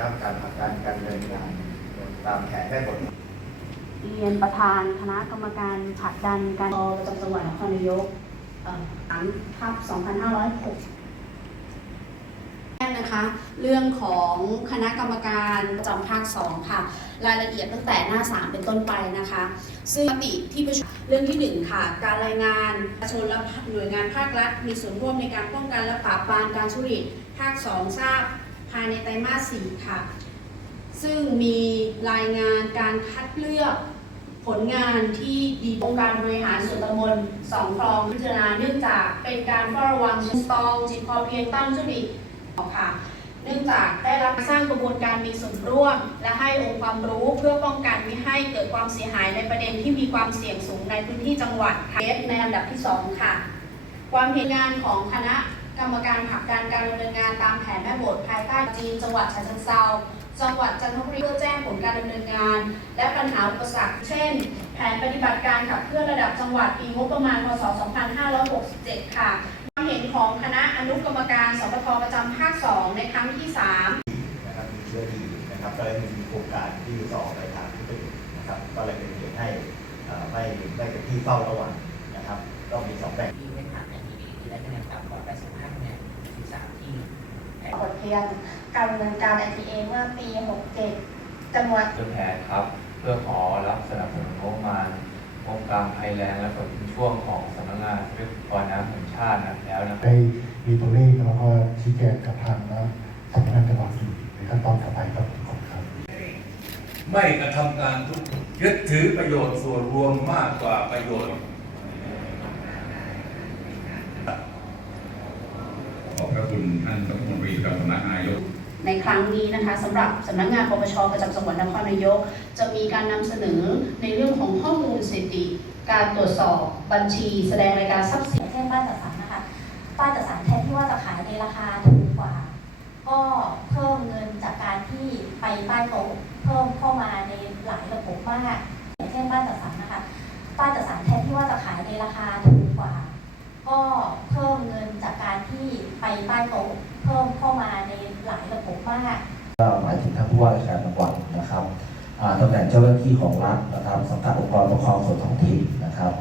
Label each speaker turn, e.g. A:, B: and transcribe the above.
A: การผลักดันการดำเนินงานตามแผนแม่บท
B: เรียนประธานคณะกรรมการผลักดันการประจำจังหวัดนครนายกเอ่ออันทับ2506แรกนะคะ เรื่องของคณะกรรมการประจำภาค 2 ค่ะ รายละเอียดตั้งแต่หน้า 3 เป็นต้นไปนะคะ ซึ่งมติที่ประชุมเรื่องที่ 1 ค่ะ การรายงานประชาชนและหน่วยงานภาครัฐ มีส่วนร่วมในการป้องกันและปราบปรามการทุจริตภาค 2 ทราบ ภายในไตรมาส4ค่ะ ซึ่งมีรายงานการคัดเลือกผลงานที่ดีองค์การบริหารส่วนตำบลสองคลองพิจารณาเนื่องจากเป็นการเฝ้าระวังสตองจิตพอเพียงตั้งจุดิค่ะ เนื่องจากได้รับสร้างกระบวนการมีส่วนร่วม และให้องค์ความรู้เพื่อป้องกันไม่ให้เกิดความเสียหายในประเด็นที่มีความเสี่ยงสูงในพื้นที่จังหวัดค่ะในอันดับที่ 2 ค่ะ ความเห็นงานของคณะ กรรมการผลักดันการดำเนินงานตามแผนแม่บทภายใต้จีนจังหวัดฉะเชิงเทราจังหวัดจันทบุรีเพื่อแจ้งผลการดำเนินงาน และปัญหาอุปสรรค เช่น แผนปฏิบัติการขับเคลื่อนระดับจังหวัดปีงบประมาณ พศ 2567 ค่ะความเห็นของคณะอนุกรรมการสปทประจำภาค 2 ในครั้งที่ 3
A: นะครับมีเชื้อดีนะครับก็เลยมีโครงการที่สองไปทางที่เป็นนะครับ ก็เลยเป็นเหตุให้อ่อไม่ไม่เป็นที่เฝ้าระวังนะครับ ก็มีสองแบบ
C: เรียนการดำเนินการ ITA เมื่อปี 67จำนวน
D: คือแผนครับ เพื่อขอรับสนับสนุนงบประมาณองค์การภัยแรงและฝนทิ้งช่วงของสำนักงานทรัพยากรน้ำแห่งชาตินะแล้วนะครับ
E: ได้มีตัวเลขแล้วก็ชี้แจงกับทางนะสำนักงานจังหวัดอยู่ในขั้นตอนต่อไปครับขอบคุณครับ
F: ไม่กระทำการทุกยึดถือประโยชน์ส่วนรวมมากกว่าประโยชน์
G: ขอบพระคุณท่านรัฐมนตรีกับสำนักนายก
B: ในครั้งนี้นะคะสำหรับสำนักงานปปชประจำจังหวัดนครนายก จะมีการนำเสนอในเรื่องของข้อมูลสถิติ การตรวจสอบบัญชี แสดงรายการทรัพย์สิน
C: อย่างเช่นบ้านจัดสรรนะคะบ้านจัดสรรแทนที่ว่าจะขายในราคาถูกกว่า ก็เพิ่มเงินจากการที่ไปใต้โต๊ะเพิ่มเข้ามาในหลายระบบมากอย่างเช่นบ้านจัดสรรนะคะบ้านจัดสรรแทนที่ว่าจะขายในราคาถูกกว่า ก็เพิ่มเงินจากการที่ ไปใต้โต๊ะเพิ่มเข้ามาในหลายระบบมาก
H: ก็หมายถึงท่านผู้ว่าราชการจังหวัดนะครับตำแหน่งเจ้าหน้าที่ของรัฐนะครับสังกัดองค์กรปกครองส่วนท้องถิ่นนะครับ